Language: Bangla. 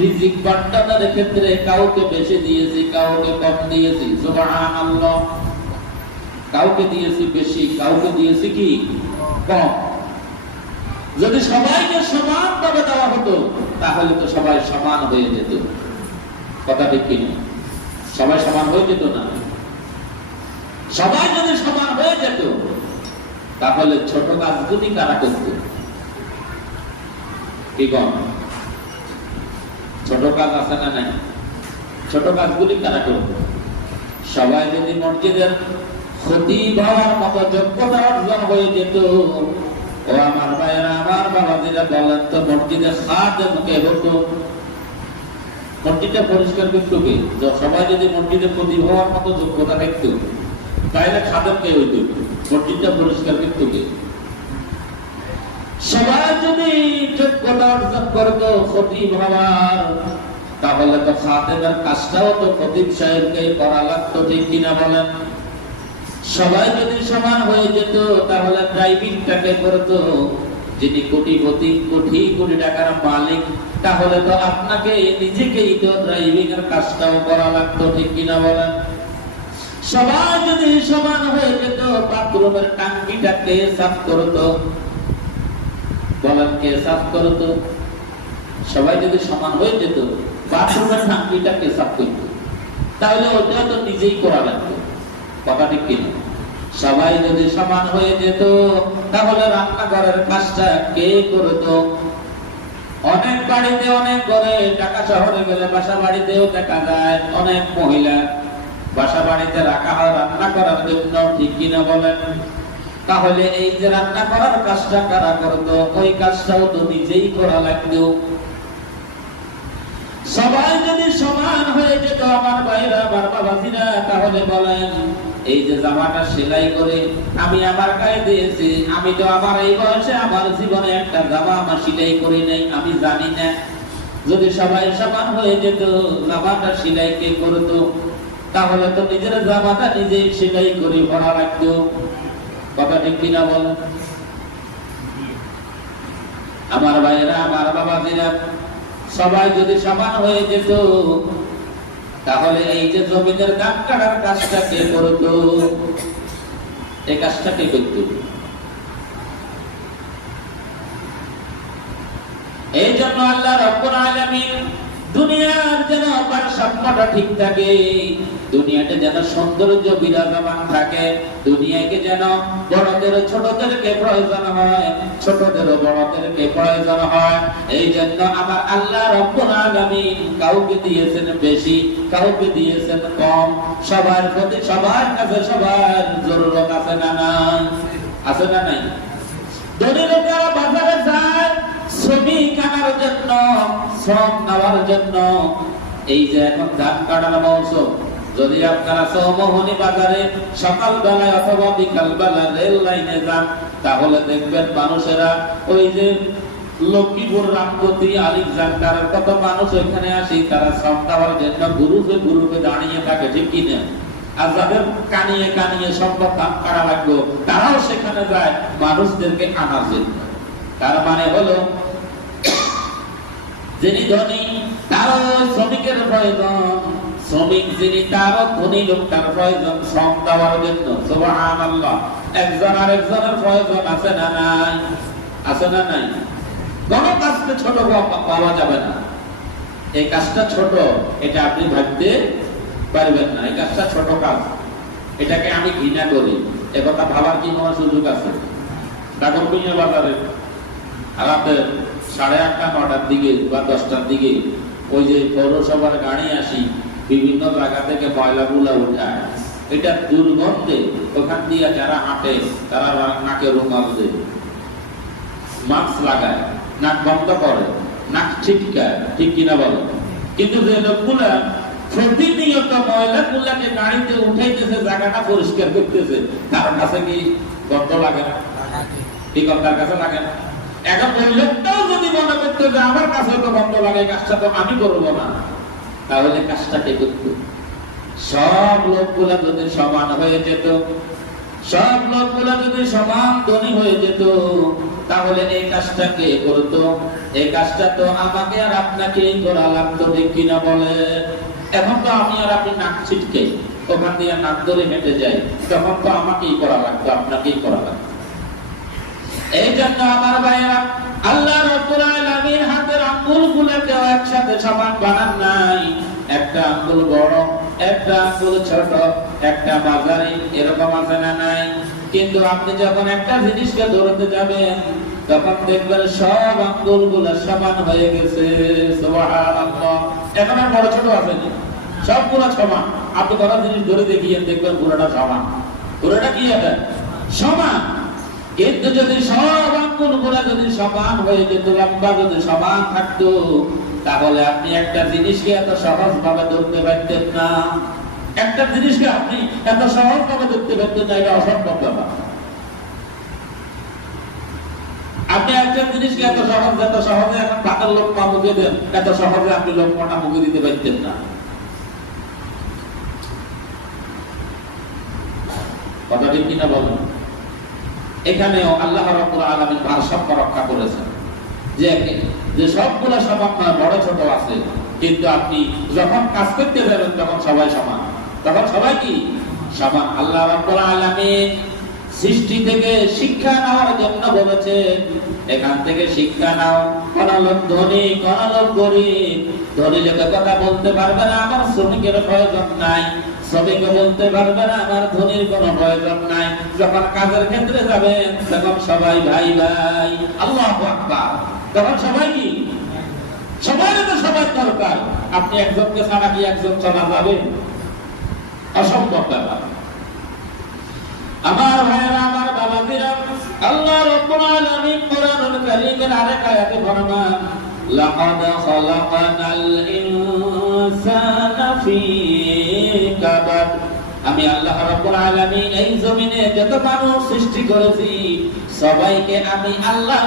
রিজিক বন্টনের ক্ষেত্রে কাউকে বেশি দিয়েছি, কাউকে কম দিয়েছি। সুবহানাল্লাহ। কাউকে দিয়েছি বেশি, কাউকে দিয়েছি কি কম। যদি সবাইকে সমানভাবে দেওয়া হতো তাহলে তো সবাই সমান হয়ে যেত। কথা ঠিক কিনা? সবাই সমান হয়ে যেত না। সবাই যদি সমান হয়ে যেত তাহলে ছোট কাজগুলি কারা করত? কি কম? ছোট কাজ আছে না নাই? ছোট কাজগুলি কারা করত? সবাই যদি মসজিদের খতিব হওয়ার মতো যোগ্যতা অর্জন হয়ে যেত, ও আমার ভাইয়েরা, আমার বাবাজিরা বলেন তো, মসজিদের খাদেম কে হতো? মসজিদটা পরিষ্কার করতো কে? সবাই যদি মসজিদে খতিব হওয়ার মতো যোগ্যতা থাকতো তাহলে খাদেম কে হইতো? মসজিদটা পরিষ্কার করতো কে? সবাই যদি যোগ্যতা অর্জন করতো খতিব হওয়ার, তাহলে তো খাদেমের কাজটাও তো খতিব সাহেবকে করা লাগতো। ঠিক কিনা বলেন? সবাই যদি সমান হয়ে যেত তাহলে ড্রাইভিংটাকে করতো যিনি কোটিপতি, কোটি কোটি টাকার মালিক, তাহলে তো আপনাকে নিজেকেই তো ড্রাইভিং এর কাজটাও করা লাগতো। ঠিক কিনা বলেন? সবাই যদি সমান হয়ে যেত বাথরুমের টাঙ্কিটাকে সাফ করতো, বলেন কে সাফ করতো? সবাই যদি সমান হয়ে যেত বাথরুমের টাঙ্কিটাকে সাফ করতো, তাহলে ওটা তো নিজেই করা লাগতো। কথা ঠিক কিনা? সবাই যদি সমান হয়ে যেত তাহলে রান্নাঘরের কাজটা কে করতো? অনেক বাড়িতে, অনেক ঘরে, ঢাকা শহরে গেলে বাসা বাড়িতেও দেখা যায় অনেক মহিলা বাসা বাড়িতে রাখা হয় রান্না করার জন্য। ঠিক কিনা বলেন? তাহলে এই যে রান্না করার কাজটা কারা করতো? ওই কাজটাও তো নিজেই করা লাগতো। সবাই যদি সমান হয়ে যেত আমার ভাইরা, আমার বাবাজিরা, তাহলে বলেন এই যে জামাটা সেলাই করে আমি আমার গায়ে দিয়েছি, আমি তো আমার এই বয়সে আমার জীবনে একটা জামা আমার সেলাই করি নাই, আমি জানি না। যদি সবাই সমান হয়ে যেত, জামাটা সেলাই কে করতো? তাহলে তো নিজের জামাটা নিজেই সেলাই করে পরা লাগতো। কথা ঠিক কিনা বলেন? আমার ভাইরা, আমার বাবাজিরা, সবাই যদি সমান হয়ে যেত তাহলে এই যে জমিনের দাম কাটার কাজটা কে করতো? এই কাজটা কে করত? এই জন্য আল্লাহ রাব্বুল আলামিন দুনিয়ার যেন ভারসাম্যটা ঠিক থাকে, দুনিয়াতে যেন সৌন্দর্য বিরাজমান থাকে, দুনিয়াকে যেন বড়দের ছোটদেরকে প্রয়োজন হয়, ছোটদের বড়দেরকে প্রয়োজন হয়। এই জন্য আমার আল্লাহ রাব্বুল আলামিন কাউকে দিয়েছেন বেশি, কাউকে দিয়েছেন কম। সবার প্রতি, সবার কাছে সবার জরুরত আছে না নাই? আছে না নাই? ধনী লোকেরা বাজারে যায় শ্রমিক আনার জন্য, শ্রম নেওয়ার জন্য। এই যে এখন ধান কাটার মৌসুম, যদি আপনারা চৌমোহনী বাজারে সকাল বেলায় অথবা বিকাল বেলা রেল লাইনে যান, তাহলে দেখবেন মানুষেরা ওই যে লক্ষ্মীপুর, রামগতি, আলেকজান্ডার কত মানুষ ওইখানে আসি, তারা শ্রম দেওয়ার জন্য গ্রুপে গ্রুপে দাঁড়িয়ে থাকে। ঠিক কিনা? আর যাদের কানিয়ে কানিয়ে সম্পদ ধান কাটা লাগলো তারাও সেখানে যায় মানুষদেরকে আনার জন্য। তার মানে হলো যিনি ধনী তারও শ্রমিকের প্রয়োজন, শ্রমিক যিনি তারও ধনী লোকটার প্রয়োজন শ্রম দেওয়ার জন্য। সুবহানাল্লাহ। একজন আরেকজনের প্রয়োজন আছে না নাই? আছে না নাই? কোন কাজকে ছোট পাওয়া যাবে না। এই কাজটা ছোট এটা আপনি ভাবতে পারবেন না। এই কাজটা ছোট কাজ, এটাকে আমি ঘৃণা করি, এ কথা ভাবার কি কোনো সুযোগ আছে? ডাকরকুইয়া বাজারে রাতে 8:30 9টার দিকে বা 10টার দিকে ওই যে পৌরসভার গাড়ি আসি বিভিন্ন জায়গা থেকে ময়লাগুলা উঠায়, এটা দুর্গন্ধে ওখান দিয়ে যারা হাঁটে তারা নাকে রুমাল দেয়, মাস্ক লাগায়, নাক বন্ধ করে, নাক ছিটকায়। ঠিক কিনা বলো? কিন্তু যে লোকগুলা প্রতিনিয়ত ময়লাগুলাকে গাড়িতে উঠাইতেছে, জায়গাটা পরিষ্কার করতেছে, তার কাছে কি গন্ধ লাগে না? ঠিক তার কাছে লাগে না? এখন ওই লোকটাও যদি মনে করতো যে আমার কাছে তো গন্ধ লাগে, কাজটা তো আমি করবো না, তাহলে কাজটা কে করত? সব লোকগুলা যদি সমান হয়ে যেত সব লোকগুলো যদি সমান ধনী হয়ে যেত, তাহলে এই কাজটা কে করতো? এই কাজটা তো আমাকে আর আপনাকেই করা লাগতো, ঠিক কিনা বলে? এখন তো আমি আর আপনি নাক ছিটকে ওখান দিয়ে নাক ধরে হেঁটে যাই, তখন তো আমাকেই করা লাগতো, আপনাকেই করা লাগতো। এই জন্য আমার ভাইয়েরা, আল্লাহ রাব্বুল আলামিন হাতের আঙ্গুলগুলোকে একসাথে সমান বানান নাই। একটা আঙ্গুল বড়, একটা আঙ্গুল ছোট, একটা মাঝারি, এরকম আছে না নাই? কিন্তু আপনি যখন একটা জিনিসকে ধরতে যাবেন, তখন দেখবেন সব আঙ্গুলগুলো সমান হয়ে গেছে। সুবহানাল্লাহ। এখন আর বড় ছোট আছে না, সবগুলো সমান। আপনি কোনো জিনিস ধরে দেখিয়ে দেখবেন পুরোটা সমান। পুরোটা কি আছে? সমান। কিন্তু যদি সব আঙ্গুলগুলো যদি সমান হয়ে যেত, লম্বা যদি সমান থাকতো, তাহলে আপনি একটা জিনিসকে এত সহজ ভাবে ধরতে পারতেন না। একটা জিনিসকে আপনি এত সহজ ভাবে ধরতে পারতেন না, এটা অসম্ভব ব্যাপার। আপনি একটা জিনিসকে এত সহজে এখন পাতার লোকমা মুখে দেন, এত সহজে আপনি লোকমাটা মুখে দিতে পারতেন না। কথা ঠিক কিনা বলেন? এখানেও আল্লাহ রাব্বুল আলামিন ভারসাম্য রক্ষা করেছেন, যে সবগুলো সমান নয়, বড় ছোট আছে, কিন্তু আপনি যখন কাজ করতে যাবেন তখন সবাই সমান, তখন সবাই কি সমান। আল্লাহ রাব্বুল আলামিন সৃষ্টি থেকে শিক্ষা নেওয়ার জন্য বলেছেন, এখান থেকে শিক্ষা নাও। কোন লোক ধনী, কোন লোক গরিব। ধনী লোকের কথা বলতে পারবে না আমার শ্রমিকের প্রয়োজন নাই, শ্রমিক বলতে পারবে না আমার ধনীর কোনো প্রয়োজন নাই। যখন কাজের ক্ষেত্রে যাবেন তখন সবাই ভাই ভাই। আল্লাহু আকবার। তখন সবাই কি সবাই তো সবার দরকার। আপনি একজনকে ছাড়া কি একজন চলা যাবে? অসম্ভব ব্যাপার। আমার ভাইয়েরা, আমার বাবাজিরা, আল্লাহ রাব্বুল আলামিন কোরআনুল কারীমের আরেক আয়াতে ফরমান, লাকাদ খালাকনাল ইনসানা ফি কাবাদ। আমি আল্লাহ রাব্বুল আলামিন এই জমিনে যত মানুষ সৃষ্টি করেছি, সবাইকে আমি আল্লাহ